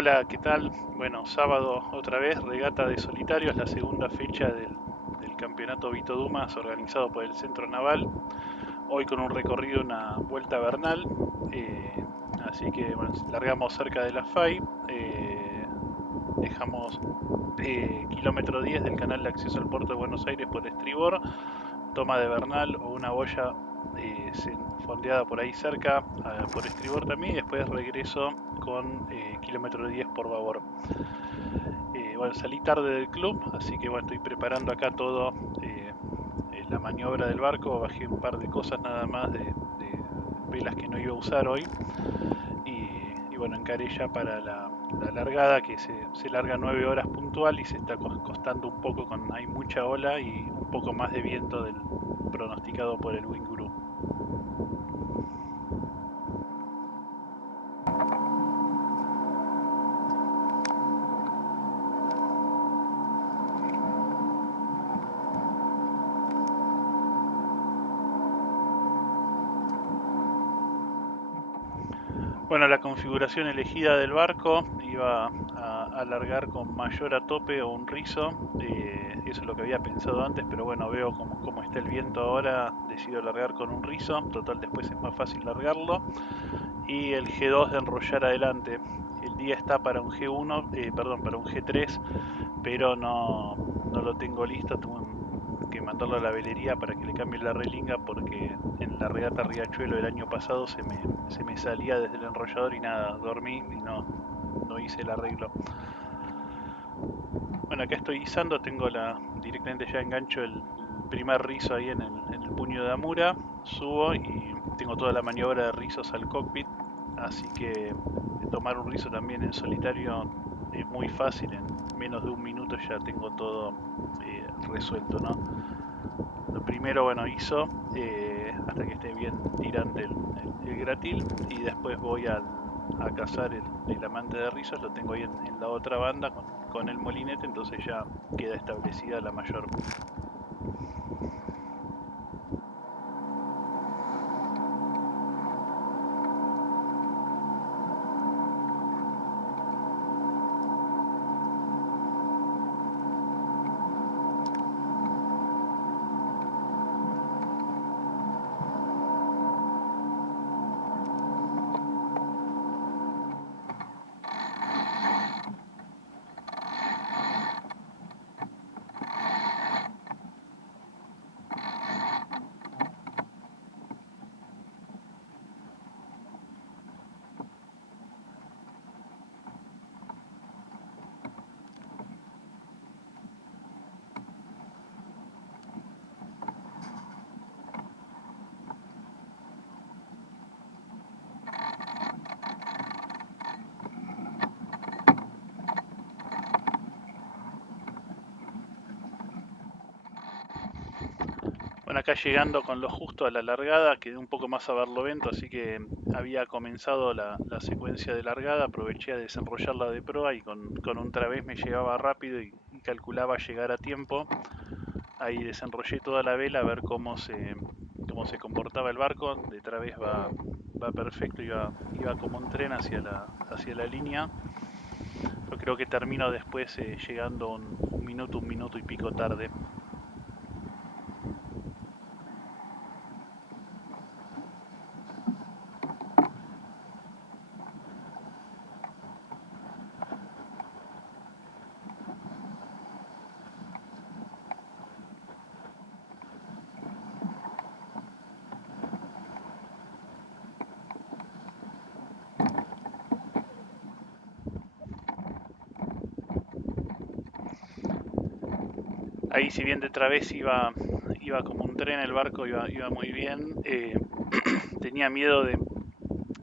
Hola, ¿qué tal? Bueno, sábado otra vez, regata de solitarios, la segunda fecha del campeonato Vito Dumas organizado por el Centro Naval. Hoy con un recorrido, una vuelta vernal. Así que bueno, largamos cerca de la FAI. Dejamos kilómetro 10 del canal de acceso al puerto de Buenos Aires por estribor, toma de Bernal o una boya fondeada por ahí cerca por estribor también, y después regreso con kilómetro 10 por babor. Bueno, salí tarde del club, así que bueno, estoy preparando acá todo, la maniobra del barco. Bajé un par de cosas nada más de velas que no iba a usar hoy, y bueno, encaré ya para la largada, que se larga 9 horas puntual y se está costando un poco, hay mucha ola y un poco más de viento del pronosticado por el Wind Guru. Bueno, la configuración elegida del barco iba a largar con mayor a tope o un rizo. Eso es lo que había pensado antes, pero bueno, veo cómo está el viento ahora, decido largar con un rizo. Total, después es más fácil largarlo. Y el G2 de enrollar adelante. El día está para un G1, perdón, para un G3, pero no lo tengo listo. Tengo que mandarlo a la velería para que le cambie la relinga, porque en la regata Riachuelo del año pasado se me salía desde el enrollador y nada, dormí y no hice el arreglo. Bueno, acá estoy izando, directamente ya engancho el primer rizo ahí en el puño de Amura, subo y tengo toda la maniobra de rizos al cockpit, así que tomar un rizo también en solitario es muy fácil. En menos de un minuto ya tengo todo resuelto, ¿no? Lo primero, bueno, iso hasta que esté bien tirante el gratil, y después voy a cazar el amante de rizos. Lo tengo ahí en la otra banda con el molinete, entonces ya queda establecida la mayor. Bueno, acá llegando con lo justo a la largada, quedé un poco más a barlovento, así que había comenzado la secuencia de largada. Aproveché a desenrollar la de proa y con un través me llevaba rápido y calculaba llegar a tiempo. Ahí desenrollé toda la vela a ver cómo se comportaba el barco. De través va perfecto, iba como un tren hacia la línea. Yo creo que termino después llegando un minuto y pico tarde. Ahí, si bien de través iba como un tren el barco, iba muy bien. Tenía miedo de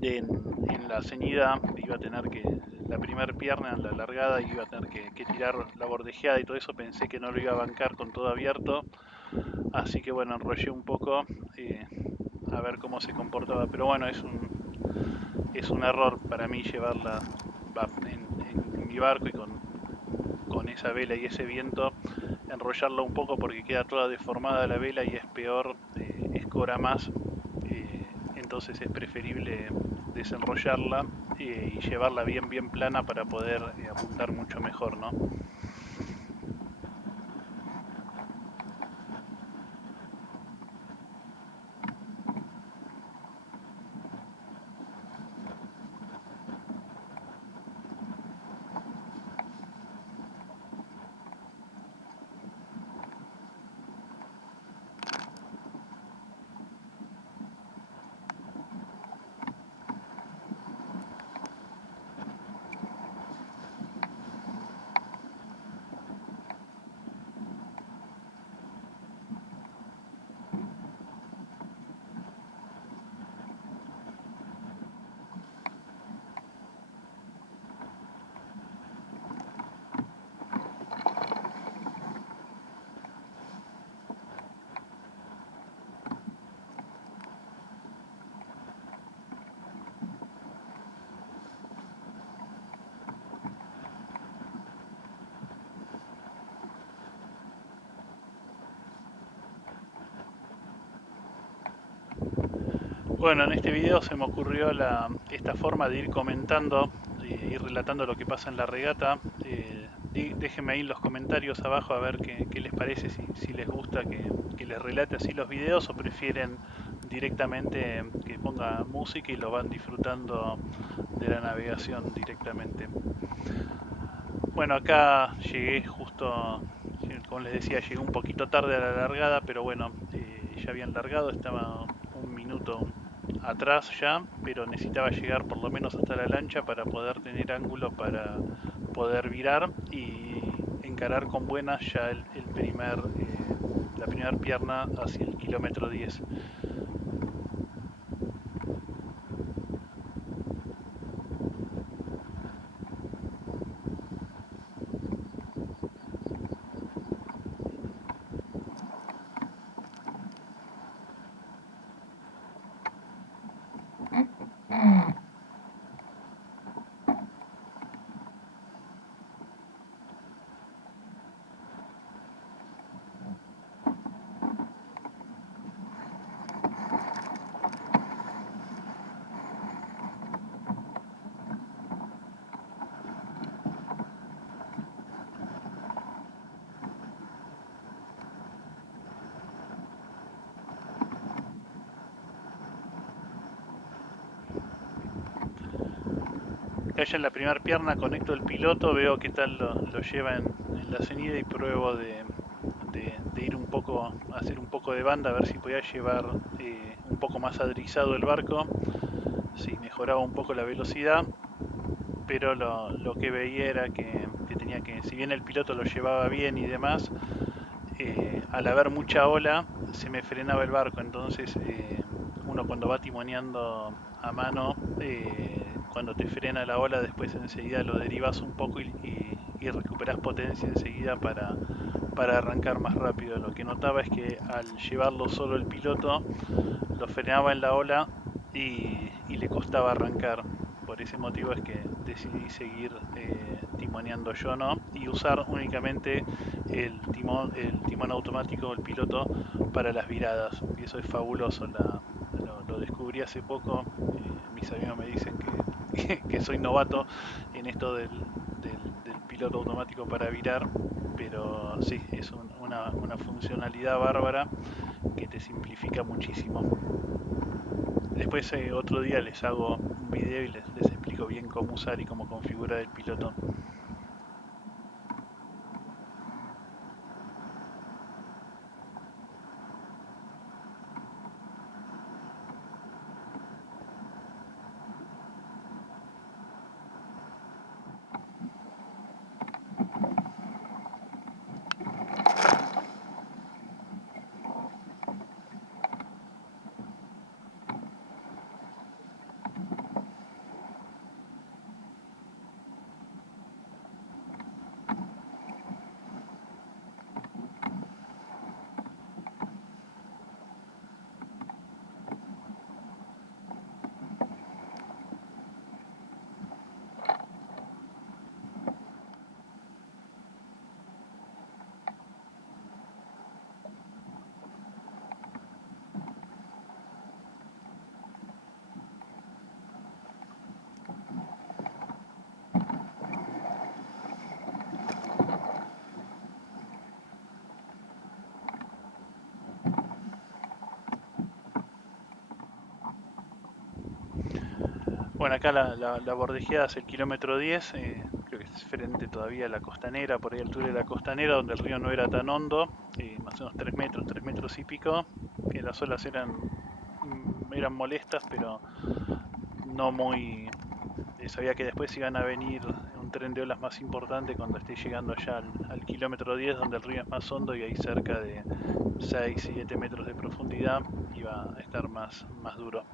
en la ceñida iba a tener que, la primer pierna en la largada, iba a tener que tirar la bordejeada y todo eso. Pensé que no lo iba a bancar con todo abierto, así que bueno, enrollé un poco a ver cómo se comportaba. Pero bueno, es un error para mí llevarla en mi barco, y con esa vela y ese viento enrollarla un poco, porque queda toda deformada la vela y es peor, escora más. Entonces es preferible desenrollarla y llevarla bien plana para poder apuntar mucho mejor, ¿no? Bueno, en este video se me ocurrió esta forma de ir comentando, ir relatando lo que pasa en la regata. Déjenme ahí en los comentarios abajo a ver qué les parece, si les gusta que les relate así los videos o prefieren directamente que ponga música y lo van disfrutando de la navegación directamente. Bueno, acá llegué justo, como les decía, llegué un poquito tarde a la largada, pero bueno, ya habían largado, estaba un minuto atrás ya, pero necesitaba llegar por lo menos hasta la lancha para poder tener ángulo para poder virar y encarar con buenas ya la primera pierna hacia el kilómetro 10. Acá ya en la primera pierna conecto el piloto, veo qué tal lo lleva en la ceñida y pruebo de ir un poco, hacer un poco de banda, a ver si podía llevar un poco más adrizado el barco, si mejoraba un poco la velocidad, pero lo que veía era que tenía que, si bien el piloto lo llevaba bien y demás, al haber mucha ola se me frenaba el barco, entonces uno cuando va timoneando a mano, cuando te frena la ola después enseguida lo derivas un poco y recuperas potencia enseguida para arrancar más rápido. Lo que notaba es que al llevarlo solo el piloto lo frenaba en la ola y le costaba arrancar. Por ese motivo es que decidí seguir timoneando yo, ¿no? Y usar únicamente el timón automático, el piloto, para las viradas. Y eso es fabuloso, lo descubrí hace poco. Mis amigos me dicen que soy novato en esto del piloto automático para virar, pero sí, es una funcionalidad bárbara que te simplifica muchísimo. Después otro día les hago un video y les explico bien cómo usar y cómo configurar el piloto. Bueno, acá la bordejeada es el kilómetro 10, creo que es frente todavía a la costanera, por ahí a la altura de la costanera, donde el río no era tan hondo, más o menos 3 metros y pico. Las olas eran molestas, pero no muy... sabía que después iban a venir un tren de olas más importante cuando esté llegando ya al kilómetro 10, donde el río es más hondo y hay cerca de 6 7 metros de profundidad, iba a estar más duro.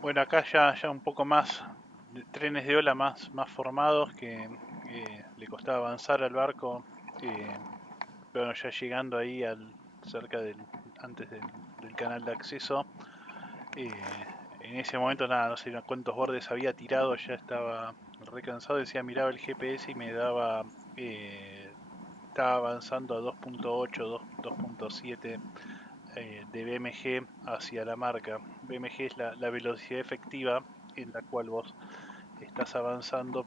Bueno, acá ya un poco más de trenes de ola más formados que le costaba avanzar al barco. Pero bueno, ya llegando ahí cerca antes del canal de acceso, eh, en ese momento nada, no sé cuántos bordes había tirado, ya estaba re cansado, decía, miraba el GPS y me daba, estaba avanzando a 2.8, 2.7 de BMG hacia la marca. BMG es la velocidad efectiva en la cual vos estás avanzando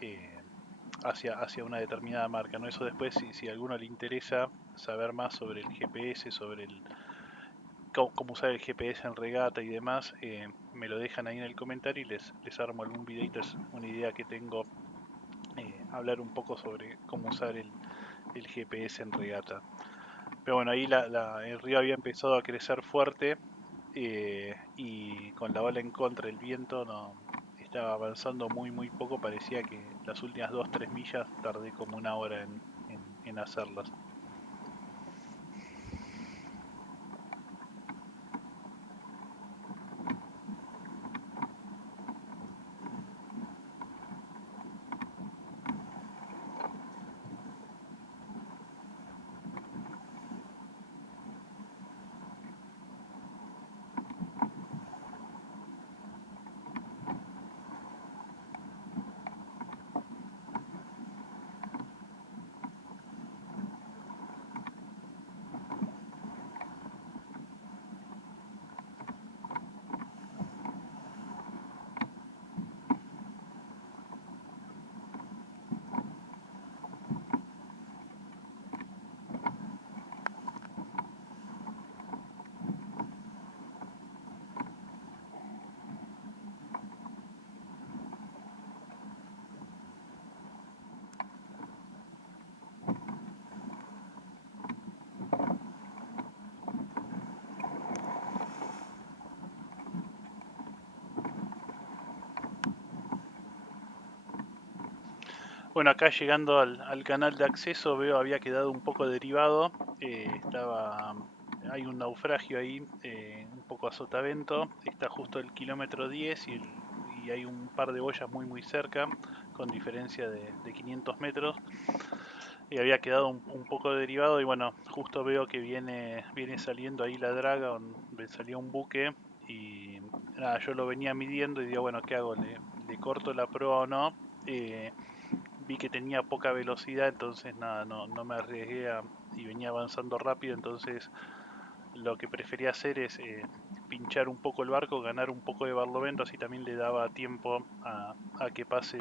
eh, hacia una determinada marca, ¿no? Eso después, si a alguno le interesa saber más sobre el GPS, sobre cómo usar el GPS en regata y demás, me lo dejan ahí en el comentario y les armo algún videito. Es una idea que tengo, hablar un poco sobre cómo usar el GPS en regata. Pero bueno, ahí el río había empezado a crecer fuerte, y con la ola en contra, el viento no estaba avanzando muy poco. Parecía que las últimas 2 3 millas tardé como una hora en hacerlas. Bueno, acá llegando al canal de acceso veo había quedado un poco derivado. Hay un naufragio ahí, un poco a sotavento. Está justo el kilómetro 10 y hay un par de boyas muy cerca, con diferencia de 500 metros. Y había quedado un poco derivado y bueno, justo veo que viene saliendo ahí la draga, donde salió un buque. Y nada, yo lo venía midiendo y digo, bueno, ¿qué hago? ¿Le corto la proa o no? Eh, Vi que tenía poca velocidad, entonces nada, no me arriesgué y venía avanzando rápido, entonces lo que prefería hacer es pinchar un poco el barco, ganar un poco de barlovento, así también le daba tiempo a que pase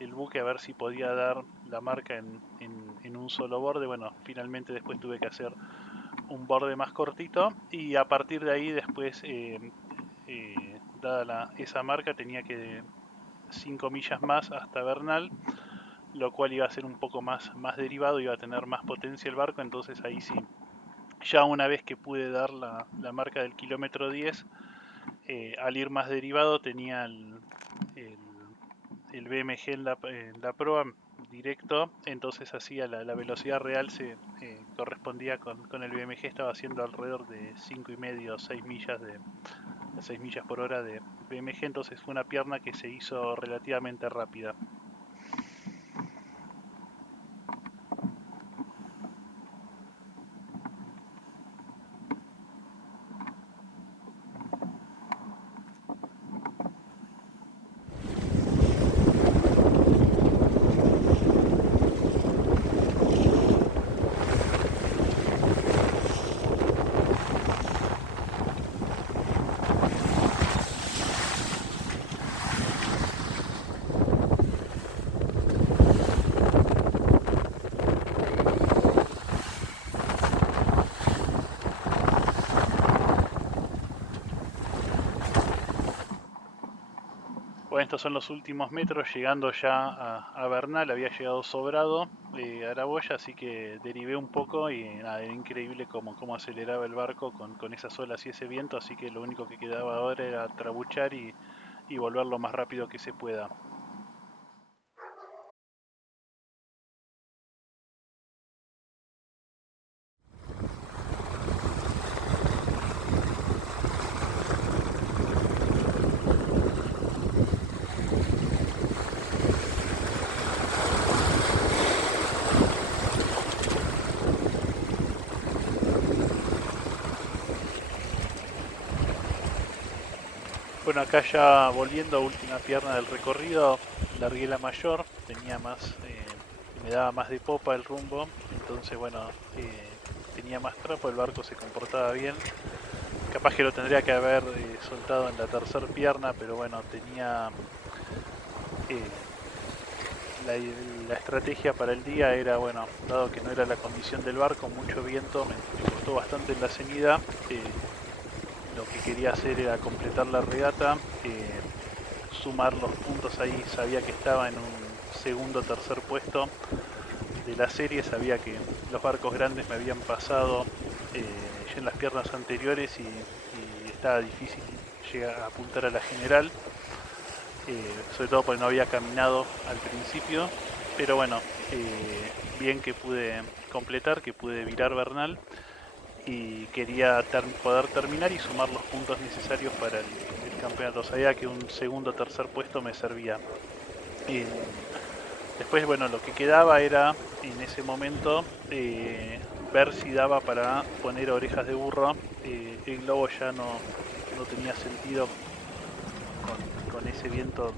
el buque, a ver si podía dar la marca en un solo borde. Bueno, finalmente después tuve que hacer un borde más cortito y a partir de ahí después, dada esa marca, tenía que 5 millas más hasta Bernal, lo cual iba a ser un poco más derivado, iba a tener más potencia el barco, entonces ahí sí, ya una vez que pude dar la marca del kilómetro 10, al ir más derivado tenía el, el BMG en la proa directo, entonces hacía la velocidad real se correspondía con el BMG, estaba haciendo alrededor de 5,5 6 millas 6 millas por hora de BMG, entonces fue una pierna que se hizo relativamente rápida. Bueno, estos son los últimos metros, llegando ya a Bernal, había llegado sobrado a Araboya, así que derivé un poco y nada, era increíble cómo aceleraba el barco con esas olas y ese viento, así que lo único que quedaba ahora era trabuchar y volver lo más rápido que se pueda. Bueno, acá ya volviendo a última pierna del recorrido, largué la mayor, tenía más, me daba más de popa el rumbo, entonces bueno, tenía más trapo, el barco se comportaba bien. Capaz que lo tendría que haber soltado en la tercera pierna, pero bueno, tenía eh, la, la estrategia para el día era, bueno, dado que no era la condición del barco, mucho viento, me costó bastante en la seguida. Lo que quería hacer era completar la regata, sumar los puntos ahí, sabía que estaba en un segundo o tercer puesto de la serie, sabía que los barcos grandes me habían pasado ya en las piernas anteriores y estaba difícil llegar a apuntar a la general, sobre todo porque no había caminado al principio, pero bueno, bien que pude completar, que pude virar Bernal y quería poder terminar y sumar los puntos necesarios para el campeonato. Sabía que un segundo o tercer puesto me servía. Eh, Después, bueno, lo que quedaba era en ese momento ver si daba para poner orejas de burro. El globo ya no tenía sentido con ese viento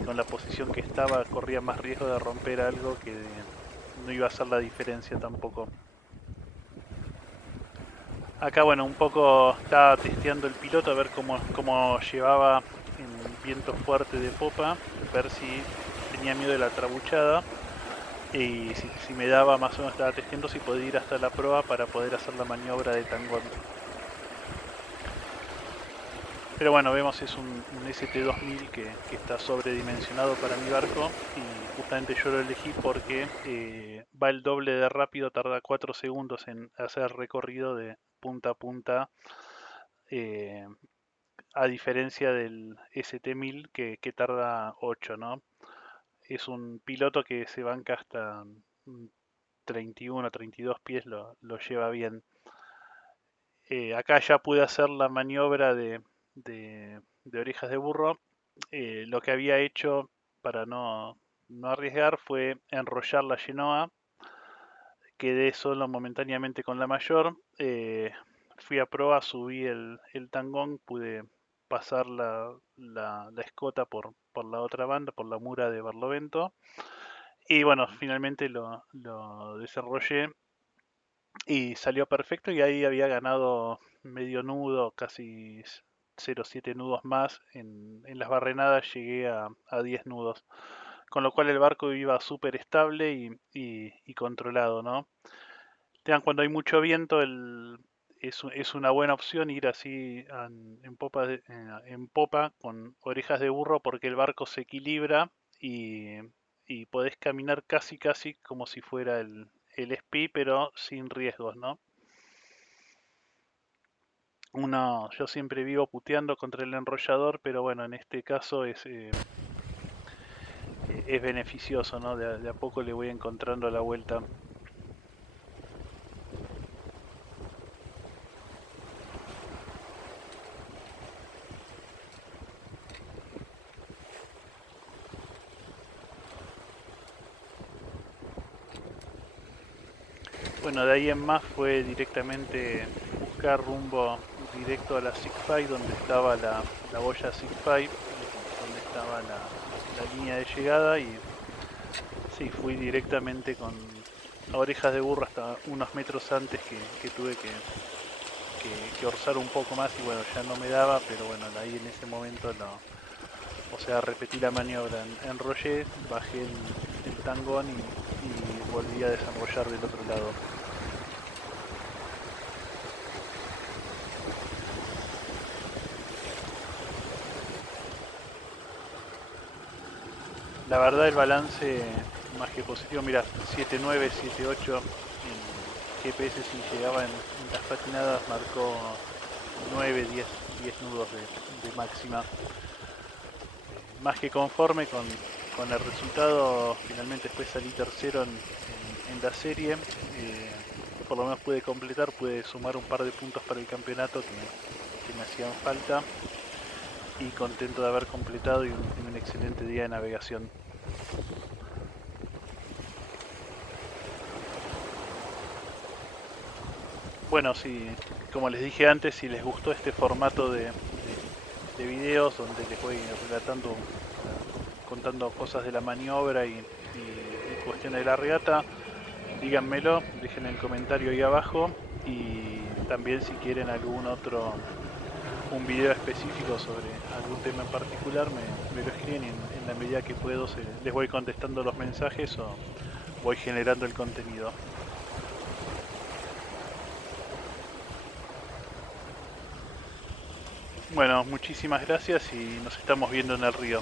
y con la posición que estaba, corría más riesgo de romper algo que no iba a hacer la diferencia tampoco. Acá, bueno, un poco estaba testeando el piloto a ver cómo llevaba en viento fuerte de popa, ver si tenía miedo de la trabuchada y si me daba, más o menos estaba testeando si podía ir hasta la proa para poder hacer la maniobra de tangón. Pero bueno, vemos es un ST-2000 que está sobredimensionado para mi barco y justamente yo lo elegí porque va el doble de rápido, tarda 4 segundos en hacer recorrido de punta a punta, eh, a diferencia del ST-1000 que tarda 8, ¿no? Es un piloto que se banca hasta 31, 32 pies, lo lleva bien. Acá ya pude hacer la maniobra de orejas de burro. Lo que había hecho para no arriesgar fue enrollar la Genoa. Quedé solo momentáneamente con la mayor. Fui a proa, subí el tangón, pude pasar la escota por la otra banda, por la mura de Barlovento. Y bueno, finalmente lo desarrollé y salió perfecto y ahí había ganado medio nudo, casi 0,7 nudos más. En las barrenadas llegué a 10 nudos, con lo cual el barco iba súper estable y controlado, ¿no? Cuando hay mucho viento, es una buena opción ir así en popa con orejas de burro, porque el barco se equilibra y podés caminar casi como si fuera el espi, pero sin riesgos, ¿no? Yo siempre vivo puteando contra el enrollador, pero bueno, en este caso es beneficioso, ¿no? De a poco le voy encontrando la vuelta. Bueno, de ahí en más fue directamente buscar rumbo directo a la SIGFY, donde estaba la boya SIGFY, donde estaba la línea de llegada, y sí, fui directamente con orejas de burro hasta unos metros antes que tuve que orzar un poco más, y bueno, ya no me daba, pero bueno, ahí en ese momento o sea, repetí la maniobra, enrollé, bajé el tangón y volví a desenrollar del otro lado. La verdad el balance más que positivo, mira, 7.9, 7.8 en GPS, si llegaba en las patinadas marcó 9, 10 nudos de máxima. Más que conforme con el resultado, finalmente después salí tercero en la serie. Por lo menos pude sumar un par de puntos para el campeonato que me hacían falta, y contento de haber completado y un excelente día de navegación. Bueno, sí, como les dije antes, si les gustó este formato de videos donde les voy relatando, contando cosas de la maniobra y cuestiones de la regata, díganmelo, dejen el comentario ahí abajo, y también si quieren un video específico sobre algún tema en particular, me lo escriben, y en la medida que puedo les voy contestando los mensajes o voy generando el contenido. Bueno, muchísimas gracias y nos estamos viendo en el río.